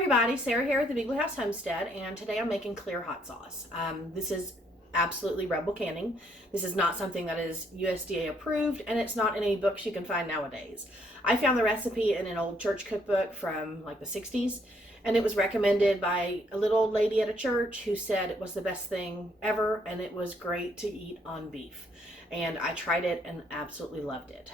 everybody, Sarah here at the Big Blue House Homestead, and today I'm making clear hot sauce. This is absolutely rebel canning. This is not something that is USDA approved, and it's not in any books you can find nowadays. I found the recipe in an old church cookbook from like the 60s, and it was recommended by a little old lady at a church who said it was the best thing ever, and it was great to eat on beef. And I tried it and absolutely loved it.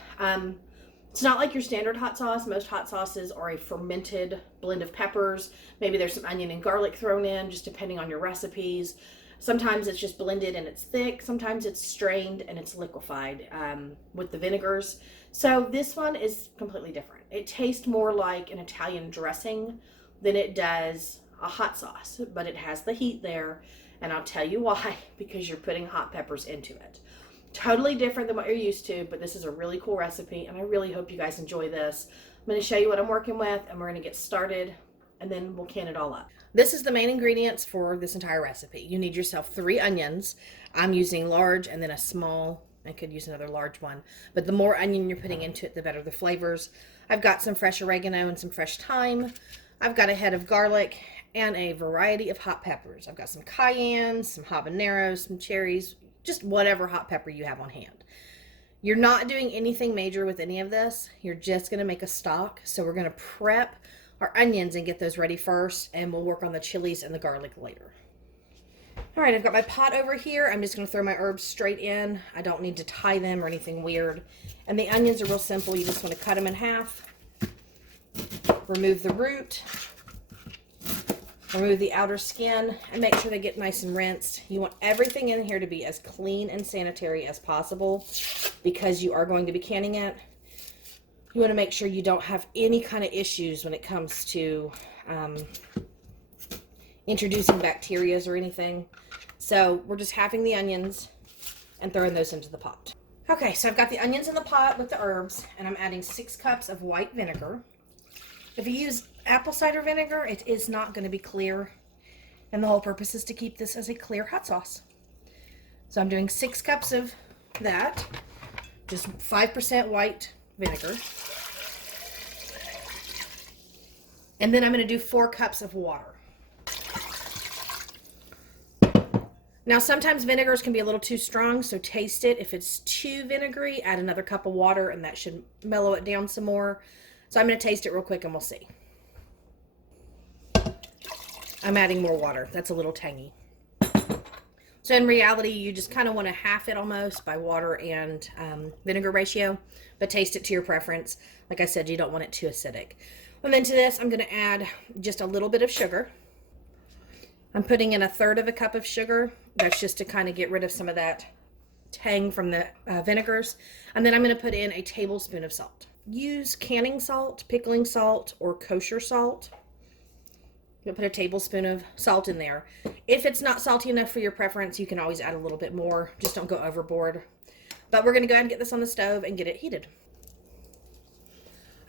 It's not like your standard hot sauce. Most hot sauces are a fermented blend of peppers. Maybe there's some onion and garlic thrown in, just depending on your recipes. Sometimes it's just blended and it's thick. Sometimes it's strained and it's liquefied with the vinegars. So this one is completely different. It tastes more like an Italian dressing than it does a hot sauce, but it has the heat there, and I'll tell you why, because you're putting hot peppers into it. Totally different than what you're used to, but this is a really cool recipe, and I really hope you guys enjoy this. I'm going to show you what I'm working with, and we're going to get started, and then we'll can it all up. This is the main ingredients for this entire recipe. You need yourself 3 onions. I'm using large and then a small. I could use another large one, but the more onion you're putting into it, the better the flavors. I've got some fresh oregano and some fresh thyme. I've got a head of garlic and a variety of hot peppers. I've got some cayenne, some habaneros, some cherries, just whatever hot pepper you have on hand. You're not doing anything major with any of this. You're just going to make a stock. So we're going to prep our onions and get those ready first, and we'll work on the chilies and the garlic later. All right, I've got my pot over here. I'm just going to throw my herbs straight in. I don't need to tie them or anything weird. And the onions are real simple. You just want to cut them in half, remove the root, remove the outer skin, and make sure they get nice and rinsed. You want everything in here to be as clean and sanitary as possible because you are going to be canning it. You want to make sure you don't have any kind of issues when it comes to introducing bacteria or anything. So we're just halving the onions and throwing those into the pot. Okay, so I've got the onions in the pot with the herbs, and I'm adding 6 cups of white vinegar. If you use apple cider vinegar, it is not going to be clear, and the whole purpose is to keep this as a clear hot sauce. So I'm doing 6 cups of that, just 5% white vinegar. And then I'm going to do 4 cups of water. Now sometimes vinegars can be a little too strong, so taste it. If it's too vinegary, add another cup of water, and that should mellow it down some more. So I'm going to taste it real quick and we'll see. I'm adding more water. That's a little tangy. So in reality, you just kind of want to half it almost by water and vinegar ratio, but taste it to your preference. Like I said, you don't want it too acidic. And then to this, I'm going to add just a little bit of sugar. I'm putting in 1/3 cup of sugar. That's just to kind of get rid of some of that tang from the vinegars. And then I'm going to put in a tablespoon of salt. Use canning salt, pickling salt, or kosher salt. You'll put a tablespoon of salt in there. If it's not salty enough for your preference, you can always add a little bit more. Just don't go overboard. But we're going to go ahead and get this on the stove and get it heated.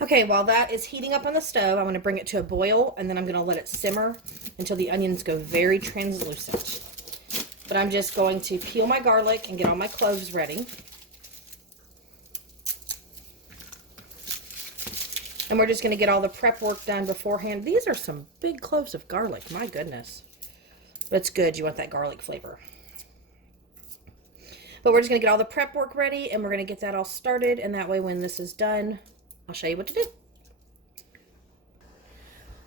Okay, while that is heating up on the stove, I'm going to bring it to a boil, and then I'm going to let it simmer until the onions go very translucent. But I'm just going to peel my garlic and get all my cloves ready. And we're just going to get all the prep work done beforehand. These are some big cloves of garlic. My goodness. But it's good. You want that garlic flavor. But we're just going to get all the prep work ready, and we're going to get that all started. And that way when this is done, I'll show you what to do.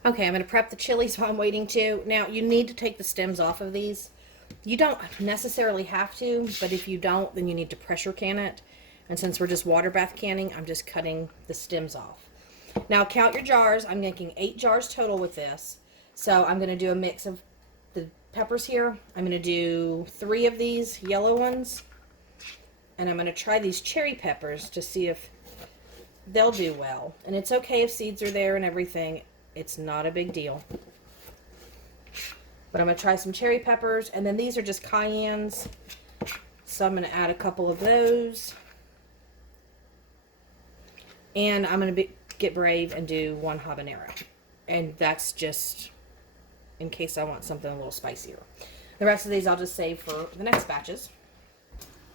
Okay, I'm going to prep the chilies while I'm waiting to. Now, you need to take the stems off of these. You don't necessarily have to, but if you don't, then you need to pressure can it. And since we're just water bath canning, I'm just cutting the stems off. Now count your jars. I'm making 8 jars total with this. So I'm going to do a mix of the peppers here. I'm going to do 3 of these yellow ones. And I'm going to try these cherry peppers to see if they'll do well. And it's okay if seeds are there and everything. It's not a big deal. But I'm going to try some cherry peppers. And then these are just cayennes. So I'm going to add a couple of those. And I'm going to get brave and do 1 habanero. And that's just in case I want something a little spicier. The rest of these I'll just save for the next batches.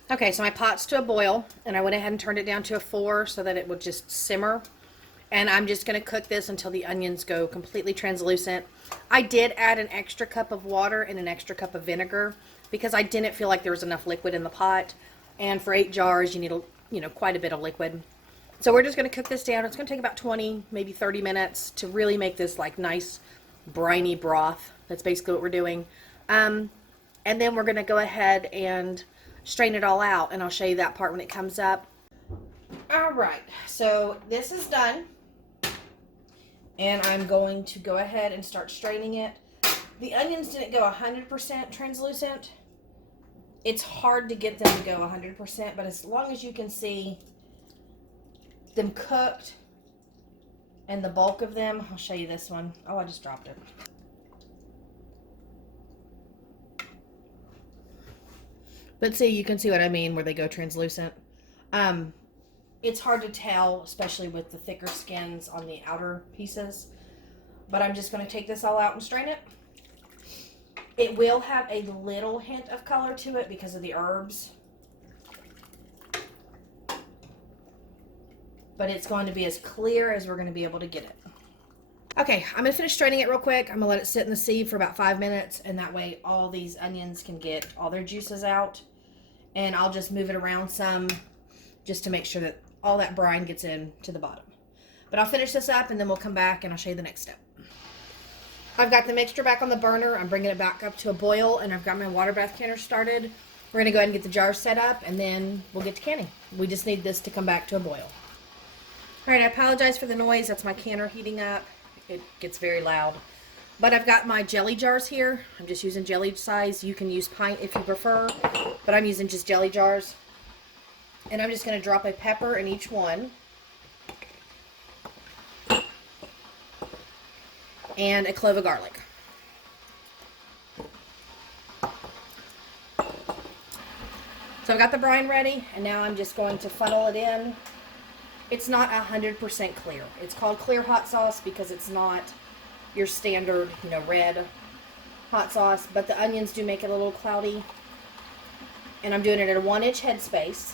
Okay, so my pot's to a boil, and I went ahead and turned it down to a 4 so that it would just simmer. And I'm just going to cook this until the onions go completely translucent. I did add an extra cup of water and an extra cup of vinegar because I didn't feel like there was enough liquid in the pot. And for 8 jars, you need quite a bit of liquid. So we're just going to cook this down. It's going to take about 20, maybe 30 minutes to really make this like nice briny broth. That's basically what we're doing. And then we're going to go ahead and strain it all out, and I'll show you that part when it comes up. All right, so this is done, and I'm going to go ahead and start straining it. The onions didn't go 100% translucent. It's hard to get them to go 100%, but as long as you can see them cooked and the bulk of them, I'll show you this one. Oh, I just dropped it. But see, you can see what I mean where they go translucent. It's hard to tell, especially with the thicker skins on the outer pieces. But I'm just going to take this all out and strain it. It will have a little hint of color to it because of the herbs. But it's going to be as clear as we're going to be able to get it. Okay, I'm going to finish straining it real quick. I'm going to let it sit in the sieve for about 5 minutes, and that way all these onions can get all their juices out. And I'll just move it around some just to make sure that all that brine gets in to the bottom. But I'll finish this up, and then we'll come back and I'll show you the next step. I've got the mixture back on the burner. I'm bringing it back up to a boil, and I've got my water bath canner started. We're going to go ahead and get the jars set up, and then we'll get to canning. We just need this to come back to a boil. All right, I apologize for the noise. That's my canner heating up. It gets very loud. But I've got my jelly jars here. I'm just using jelly size. You can use pint if you prefer, but I'm using just jelly jars. And I'm just going to drop a pepper in each one. And a clove of garlic. So I've got the brine ready, and now I'm just going to funnel it in. It's not 100% clear. It's called clear hot sauce because it's not your standard, red hot sauce, but the onions do make it a little cloudy. And I'm doing it at a 1-inch headspace.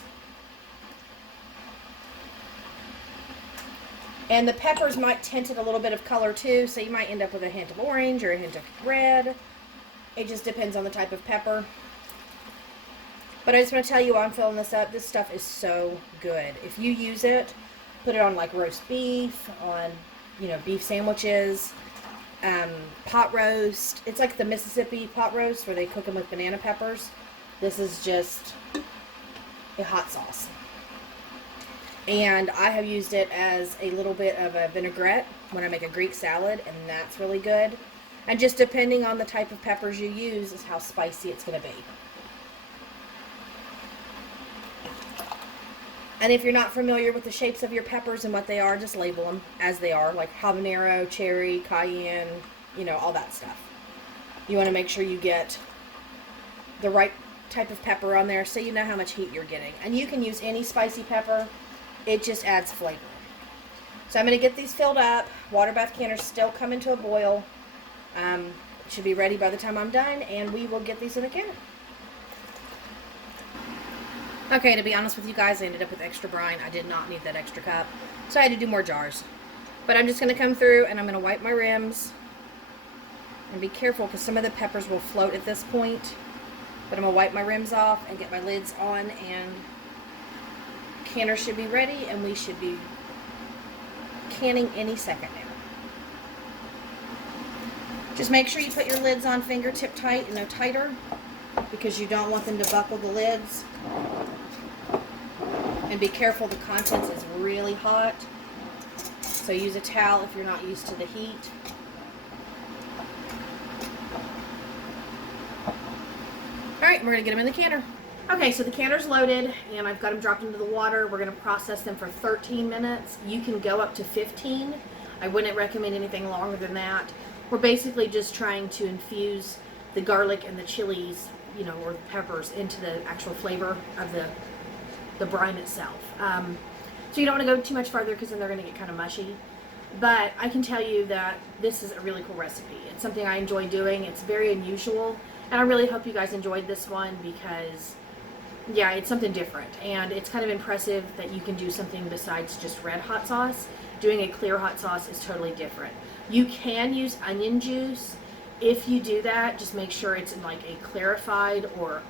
And the peppers might tint it a little bit of color too, so you might end up with a hint of orange or a hint of red. It just depends on the type of pepper. But I just want to tell you while I'm filling this up, this stuff is so good. If you use it, put it on like roast beef, on, beef sandwiches, pot roast. It's like the Mississippi pot roast where they cook them with banana peppers. This is just a hot sauce. And I have used it as a little bit of a vinaigrette when I make a Greek salad, and that's really good. And just depending on the type of peppers you use is how spicy it's going to be. And if you're not familiar with the shapes of your peppers and what they are, just label them as they are, like habanero, cherry, cayenne, all that stuff. You want to make sure you get the right type of pepper on there so you know how much heat you're getting. And you can use any spicy pepper. It just adds flavor. So I'm going to get these filled up. Water bath canner's still coming to a boil. Should be ready by the time I'm done, and we will get these in the canner. Okay, to be honest with you guys, I ended up with extra brine. I did not need that extra cup, so I had to do more jars. But I'm just going to come through, and I'm going to wipe my rims. And be careful, because some of the peppers will float at this point. But I'm going to wipe my rims off and get my lids on, and canner should be ready, and we should be canning any second now. Just make sure you put your lids on fingertip tight and no tighter, because you don't want them to buckle the lids. And be careful, the contents is really hot, so use a towel if you're not used to the heat. Alright, we're going to get them in the canner. Okay, so the canner's loaded, and I've got them dropped into the water. We're going to process them for 13 minutes. You can go up to 15. I wouldn't recommend anything longer than that. We're basically just trying to infuse the garlic and the chilies, or the peppers into the actual flavor of the brine itself. So you don't want to go too much farther because then they're going to get kind of mushy. But I can tell you that this is a really cool recipe. It's something I enjoy doing. It's very unusual, and I really hope you guys enjoyed this one because, yeah, it's something different, and it's kind of impressive that you can do something besides just red hot sauce doing a clear hot sauce is totally different. You can use onion juice. If you do that, just make sure it's in like a clarified or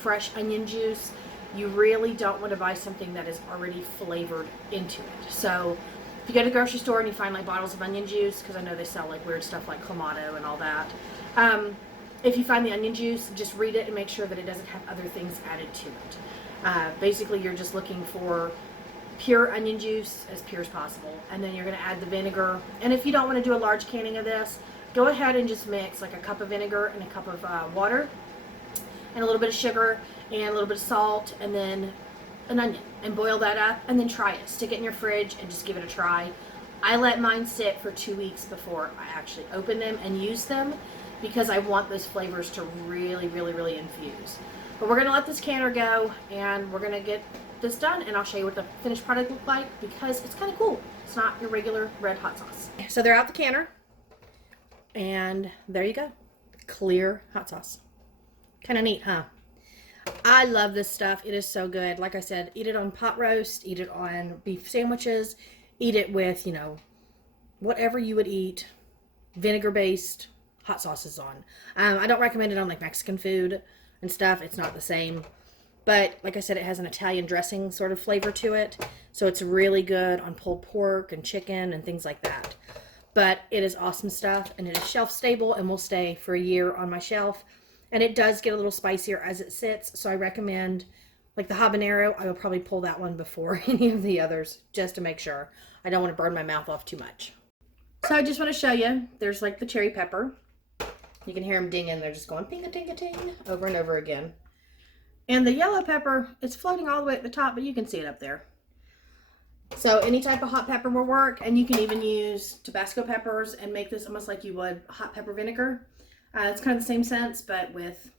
fresh onion juice. You really don't want to buy something that is already flavored into it. So if you go to the grocery store and you find like bottles of onion juice, because I know they sell like weird stuff like Clamato and all that, if you find the onion juice, just read it and make sure that it doesn't have other things added to it. Basically, you're just looking for pure onion juice, as pure as possible, and then you're going to add the vinegar. And if you don't want to do a large canning of this, go ahead and just mix like a cup of vinegar and a cup of water and a little bit of sugar and a little bit of salt and then an onion, and boil that up and then try it. Stick it in your fridge and just give it a try. I let mine sit for 2 weeks before I actually open them and use them, because I want those flavors to really, really, really infuse. But we're gonna let this canner go and we're gonna get this done, and I'll show you what the finished product looks like, because it's kind of cool. It's not your regular red hot sauce. So they're out the canner, and there you go. Clear hot sauce. Kind of neat, huh? I love this stuff. It is so good. Like I said, eat it on pot roast, eat it on beef sandwiches, eat it with, you know, whatever you would eat vinegar-based hot sauces on. I don't recommend it on like Mexican food and stuff. It's not the same. But like I said, it has an Italian dressing sort of flavor to it. So it's really good on pulled pork and chicken and things like that. But it is awesome stuff, and it is shelf stable and will stay for a year on my shelf. And it does get a little spicier as it sits. So I recommend, like the habanero, I will probably pull that one before any of the others, just to make sure. I don't want to burn my mouth off too much. So I just want to show you, there's like the cherry pepper. You can hear them dinging. They're just going ping-a-ting-a-ting over and over again. And the yellow pepper, it's floating all the way at the top, but you can see it up there. So any type of hot pepper will work, and you can even use Tabasco peppers and make this almost like you would hot pepper vinegar. It's kind of the same sense, but with,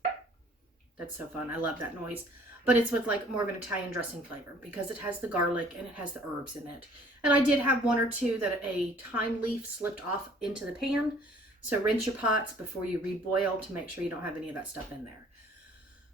that's so fun. I love that noise. But it's with like more of an Italian dressing flavor, because it has the garlic and it has the herbs in it. And I did have one or two that a thyme leaf slipped off into the pan. So rinse your pots before you reboil to make sure you don't have any of that stuff in there.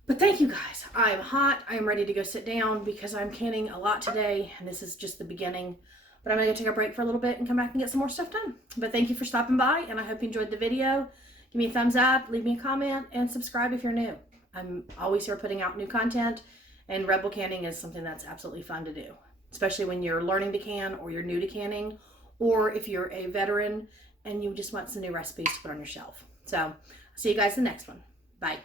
But thank you guys. I'm hot. I'm ready to go sit down because I'm canning a lot today, and this is just the beginning. But I'm going to go take a break for a little bit and come back and get some more stuff done. But thank you for stopping by, and I hope you enjoyed the video. Give me a thumbs up, leave me a comment, and subscribe if you're new. I'm always here putting out new content, and rebel canning is something that's absolutely fun to do, especially when you're learning to can or you're new to canning, or if you're a veteran and you just want some new recipes to put on your shelf. So I'll see you guys in the next one. Bye.